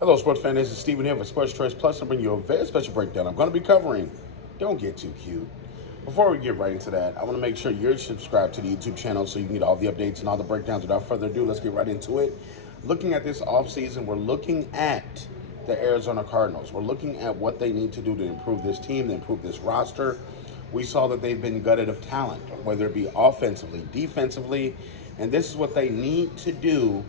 Hello, sports fan. This is Steven here for Sports Choice Plus. I'm bringing you a very special breakdown. I'm going to be covering Don't Get Too Cute. Before we get right into that, I want to make sure you're subscribed to the YouTube channel so you can get all the updates and all the breakdowns. Without further ado, let's get right into it. Looking at this offseason, we're looking at the Arizona Cardinals. We're looking at what they need to do to improve this team, to improve this roster. We saw that they've been gutted of talent, whether it be offensively, defensively, and this is what they need to do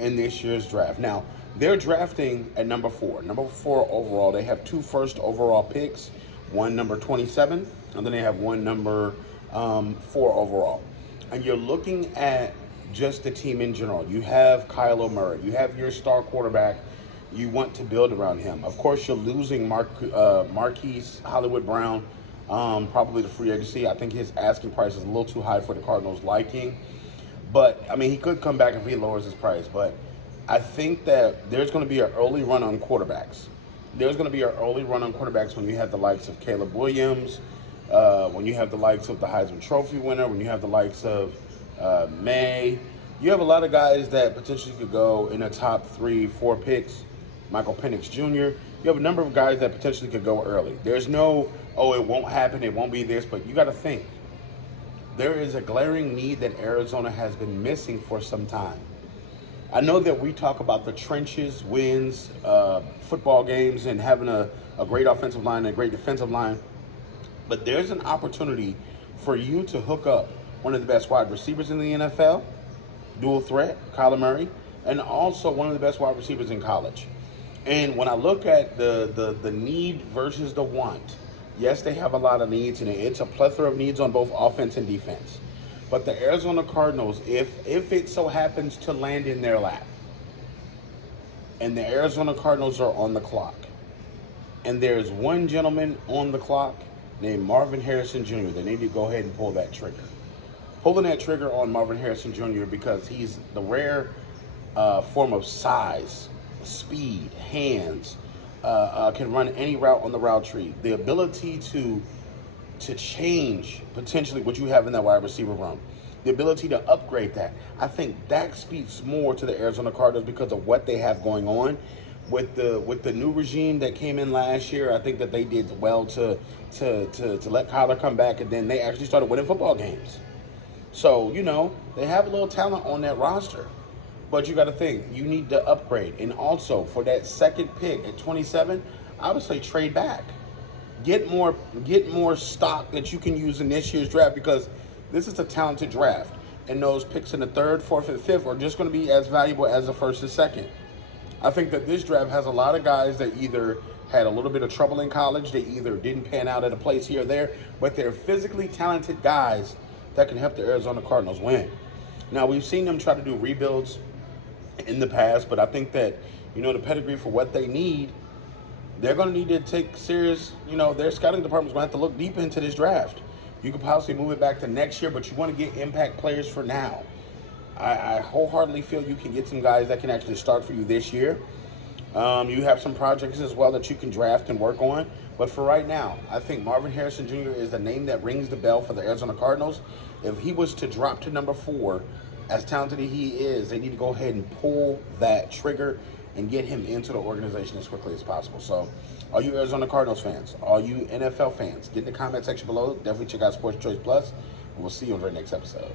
in this year's draft. Now, they're drafting at number 4. Number 4 overall. They have 2 first overall picks, one number 27, and then they have one number 4 overall. And you're looking at just the team in general. You have Kyler Murray. You have your star quarterback. You want to build around him. Of course, you're losing Marquise Hollywood Brown, probably the free agency. I think his asking price is a little too high for the Cardinals' liking. But, I mean, he could come back if he lowers his price. But I think that there's going to be an early run on quarterbacks. There's going to be an early run on quarterbacks when you have the likes of Caleb Williams, when you have the likes of the Heisman Trophy winner, when you have the likes of May. You have a lot of guys that potentially could go in the top 3, 4 picks. Michael Penix Jr. You have a number of guys that potentially could go early. There's no, oh, it won't happen, it won't be this, but you got to think. There is a glaring need that Arizona has been missing for some time. I know that we talk about the trenches, wins, football games, and having a great offensive line and a great defensive line, but there's an opportunity for you to hook up one of the best wide receivers in the NFL, dual threat, Kyler Murray, and also one of the best wide receivers in college. And when I look at the need versus the want, yes, they have a lot of needs, and it's a plethora of needs on both offense and defense. But the Arizona Cardinals, if it so happens to land in their lap, and the Arizona Cardinals are on the clock, and there's one gentleman on the clock named Marvin Harrison Jr., they need to go ahead and pull that trigger. Pulling that trigger on Marvin Harrison Jr. because he's the rare form of size, speed, hands, can run any route on the route tree. The ability to change potentially what you have in that wide receiver room. The ability to upgrade that. I think that speaks more to the Arizona Cardinals because of what they have going on. With the new regime that came in last year, I think that they did well to let Kyler come back, and then they actually started winning football games. So, they have a little talent on that roster. But you got to think, you need to upgrade. And also, for that second pick at 27, I would say trade back. Get more stock that you can use in this year's draft because this is a talented draft. And those picks in the 3rd, 4th, and 5th are just going to be as valuable as the 1st and 2nd. I think that this draft has a lot of guys that either had a little bit of trouble in college, they either didn't pan out at a place here or there, but they're physically talented guys that can help the Arizona Cardinals win. Now, we've seen them try to do rebuilds in the past, but I think that, the pedigree for what they need, they're going to need to take serious, their scouting department's going to have to look deep into this draft. You could possibly move it back to next year, but you want to get impact players for now. I wholeheartedly feel you can get some guys that can actually start for you this year. You have some projects as well that you can draft and work on. But for right now, I think Marvin Harrison Jr. is the name that rings the bell for the Arizona Cardinals. If he was to drop to number 4, as talented as he is, they need to go ahead and pull that trigger and get him into the organization as quickly as possible. So, all you Arizona Cardinals fans, all you NFL fans, get in the comment section below. Definitely check out Sports Choice Plus, and we'll see you on the next episode.